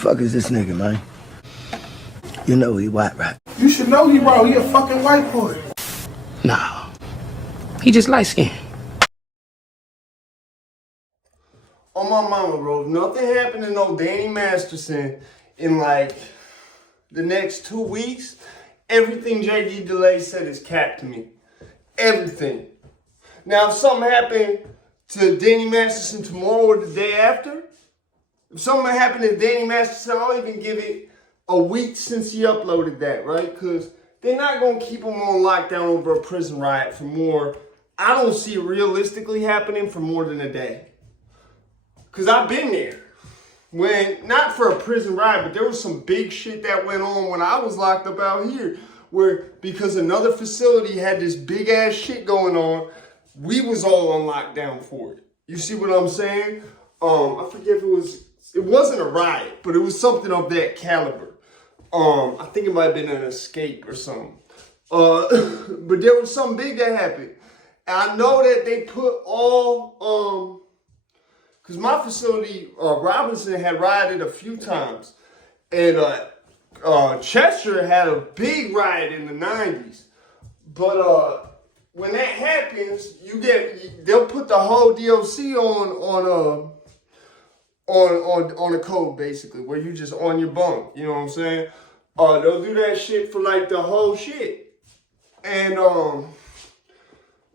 Fuck is this nigga, man? You know he white, right? You should know he bro. He a fucking white boy. Nah. He just light skinned. On my mama, bro, if nothing happened to no Danny Masterson in like the next 2 weeks, everything JD Delay said is capped to me. Everything. Now, if something happened to Danny Masterson tomorrow or the day after, if something happened to Danny Masterson, I'll even give it a week since he uploaded that, right? Because they're not going to keep him on lockdown over a prison riot for more. I don't see it realistically happening for more than a day. Because I've been there. When, not for a prison riot, but there was some big shit that went on when I was locked up out here. Where, because another facility had this big ass shit going on, we was all on lockdown for it. You see what I'm saying? I forget if it wasn't a riot, but it was something of that caliber. I think it might have been an escape or something. But there was something big that happened. And I know that they put all, because my facility, Robinson had rioted a few times. And Chester had a big riot in the 90s. But when that happens, they'll put the whole DOC on a code, basically, where you just on your bunk. You know what I'm saying? They'll do that shit for like the whole shit. And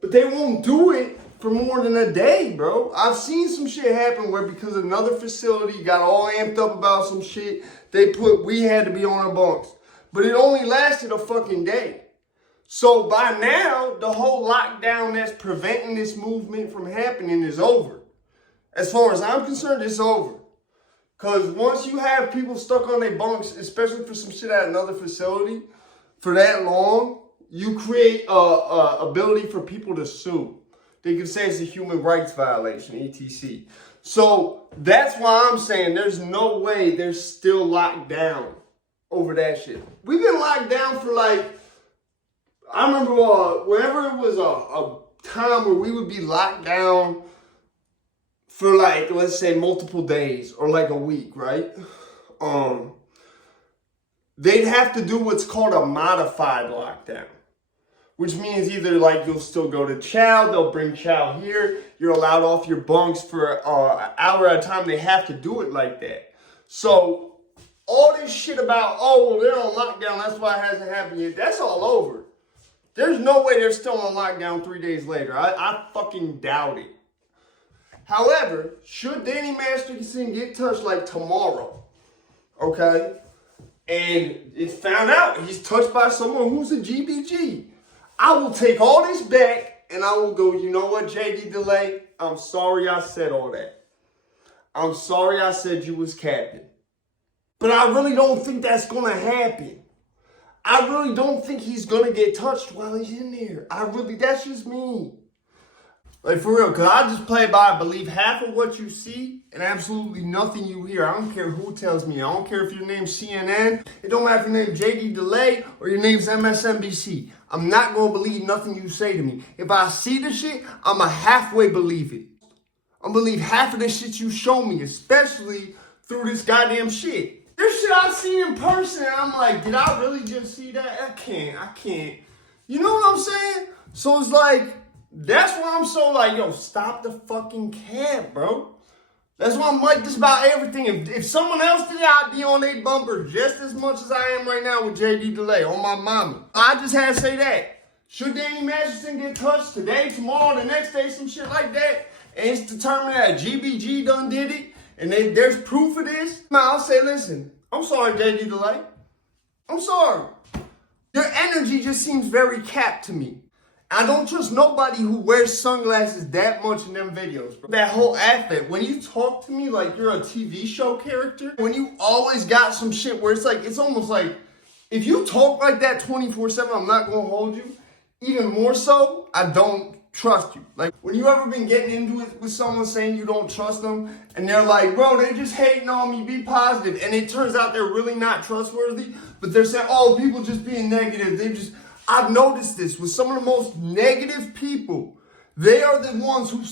but they won't do it for more than a day, bro. I've seen some shit happen where because another facility got all amped up about some shit, we had to be on our bunks. But it only lasted a fucking day. So by now, the whole lockdown that's preventing this movement from happening is over. As far as I'm concerned, it's over. Because once you have people stuck on their bunks, especially for some shit at another facility, for that long, you create a ability for people to sue. They can say it's a human rights violation, etc. So that's why I'm saying there's no way they're still locked down over that shit. We've been locked down for like, I remember whenever it was a time where we would be locked down for like, let's say multiple days or like a week, right? They'd have to do what's called a modified lockdown, which means either like you'll still go to chow, they'll bring chow here, you're allowed off your bunks for an hour at a time. They have to do it like that. So all this shit about, oh, well, they're on lockdown, that's why it hasn't happened yet, that's all over. There's no way they're still on lockdown 3 days later. I fucking doubt it. However, should Danny Masterson get touched like tomorrow, okay, and it's found out he's touched by someone who's a GBG, I will take all this back and I will go, you know what, JD Delay, I'm sorry I said all that. I'm sorry I said you was capping. But I really don't think that's going to happen. I really don't think he's going to get touched while he's in there. That's just me. Like, for real, because I just play by believe half of what you see and absolutely nothing you hear. I don't care who tells me. I don't care if your name's CNN. It don't matter if your name's JD Delay or your name's MSNBC. I'm not going to believe nothing you say to me. If I see the shit, I'm a halfway believe it. I'm going to believe half of the shit you show me, especially through this goddamn shit. There's shit I've seen in person and I'm like, did I really just see that? I can't. You know what I'm saying? So it's like, that's why I'm so like, yo, stop the fucking cap, bro. That's why I'm like this about everything. If someone else did it, I'd be on their bumper just as much as I am right now with JD Delay, on my mama. I just had to say that. Should Danny Masterson get touched today, tomorrow, the next day, some shit like that, and it's determined that GBG done did it, and there's proof of this, I'll say, listen, I'm sorry, JD Delay. I'm sorry. Your energy just seems very capped to me. I don't trust nobody who wears sunglasses that much in them videos, bro. That whole affect, when you talk to me like you're a TV show character, when you always got some shit where it's like, it's almost like, if you talk like that 24/7, I'm not gonna hold you. Even more so, I don't trust you. Like, when you ever been getting into it with someone saying you don't trust them, and they're like, bro, they just hating on me, be positive, and it turns out they're really not trustworthy, but they're saying, oh, people just being negative, I've noticed this with some of the most negative people. They are the ones who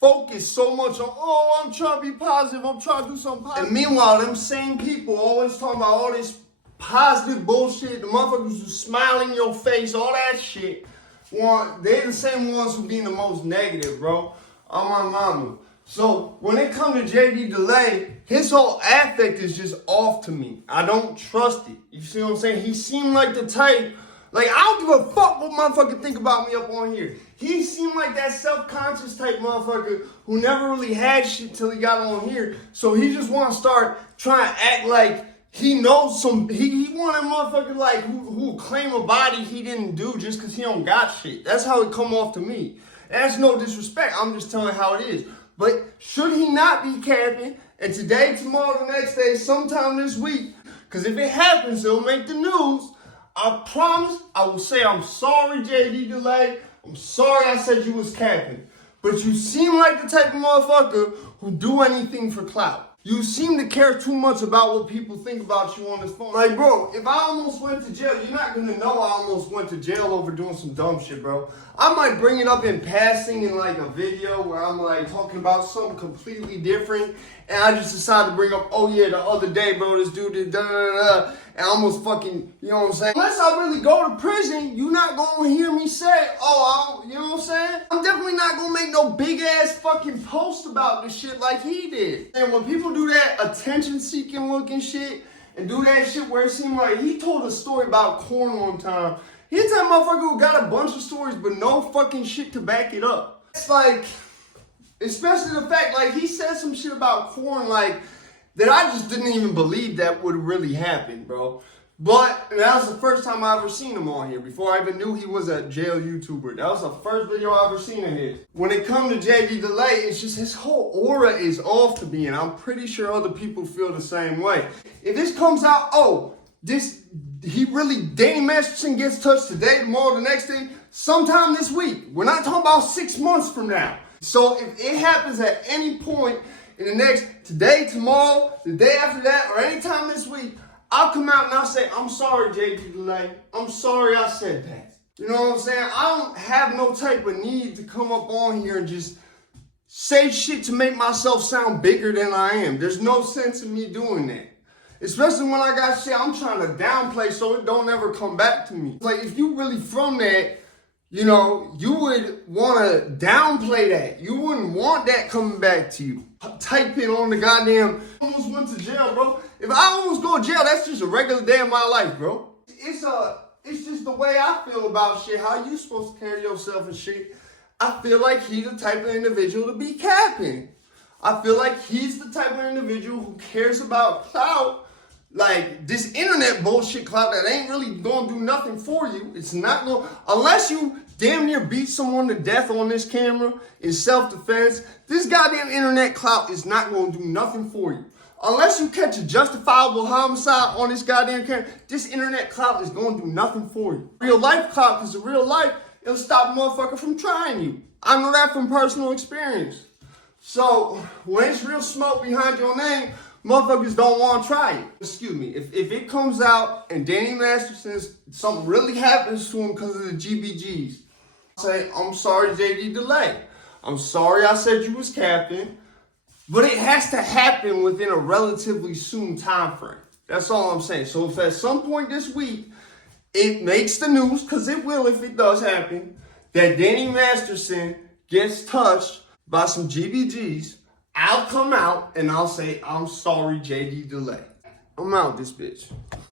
focus so much on, oh, I'm trying to be positive, I'm trying to do something positive. And meanwhile, them same people always talking about all this positive bullshit, the motherfuckers who smile in your face, all that shit, they're the same ones who being the most negative, bro. On my mama. So when it comes to JD Delay, his whole affect is just off to me. I don't trust it. You see what I'm saying? He seemed like the type, like, I don't give a fuck what motherfucker think about me up on here. He seemed like that self-conscious type motherfucker who never really had shit till he got on here. So he just want to start trying to act like he knows some, he want a motherfucker like who claim a body he didn't do just because he don't got shit. That's how it come off to me. That's no disrespect. I'm just telling how it is. But should he not be capping, and today, tomorrow, the next day, sometime this week, because if it happens, it'll make the news, I promise I will say, I'm sorry, JD Delay. I'm sorry I said you was capping. But you seem like the type of motherfucker who do anything for clout. You seem to care too much about what people think about you on this phone. Like, bro, if I almost went to jail, you're not gonna know I almost went to jail over doing some dumb shit, bro. I might bring it up in passing in like a video where I'm like talking about something completely different, and I just decide to bring up, oh yeah, the other day, bro, this dude did da-da-da-da, and I almost fucking, you know what I'm saying? Unless I really go to prison, you're not gonna hear me say, oh, you know what I'm saying? I'm definitely not gonna make no big ass fucking post about this shit like he did. And when people do that attention-seeking looking shit, and do that shit where it seemed like he told a story about corn one time. He's that motherfucker who got a bunch of stories but no fucking shit to back it up. It's like, especially the fact, like, he said some shit about corn, like, that I just didn't even believe that would really happen, bro. But that was the first time I ever seen him on here, before I even knew he was a jail YouTuber. That was the first video I ever seen of his. When it comes to JD Delay, it's just his whole aura is off to me, and I'm pretty sure other people feel the same way. If this comes out, oh, Danny Masterson gets touched today, tomorrow, the next day, sometime this week. We're not talking about 6 months from now. So if it happens at any point in the next, today, tomorrow, the day after that, or anytime this week, I'll come out and I'll say, I'm sorry, JD Delay. I'm sorry I said that. You know what I'm saying? I don't have no type of need to come up on here and just say shit to make myself sound bigger than I am. There's no sense in me doing that. Especially when I got shit I'm trying to downplay so it don't ever come back to me. Like, if you really from that, you know, you would want to downplay that. You wouldn't want that coming back to you. Type it on the goddamn, almost went to jail, bro. If I almost go to jail, that's just a regular day of my life, bro. It's just the way I feel about shit, how you supposed to carry yourself and shit. I feel like he's the type of individual to be capping. I feel like he's the type of individual who cares about clout. Like, this internet bullshit clout that ain't really gonna do nothing for you. It's not gonna, unless you damn near beat someone to death on this camera in self-defense, this goddamn internet clout is not gonna do nothing for you. Unless you catch a justifiable homicide on this goddamn camera, this internet clout is gonna do nothing for you. Real life clout, because in real life, it'll stop a motherfucker from trying you. I know that from personal experience. So, when it's real smoke behind your name, motherfuckers don't want to try it. Excuse me, if it comes out and Danny Masterson, something really happens to him because of the GBGs, say, I'm sorry, JD Delay. I'm sorry I said you was capping, but it has to happen within a relatively soon time frame. That's all I'm saying. So if at some point this week, it makes the news, because it will if it does happen, that Danny Masterson gets touched by some GBGs, I'll come out and I'll say, I'm sorry, JD Delay. I'm out this bitch.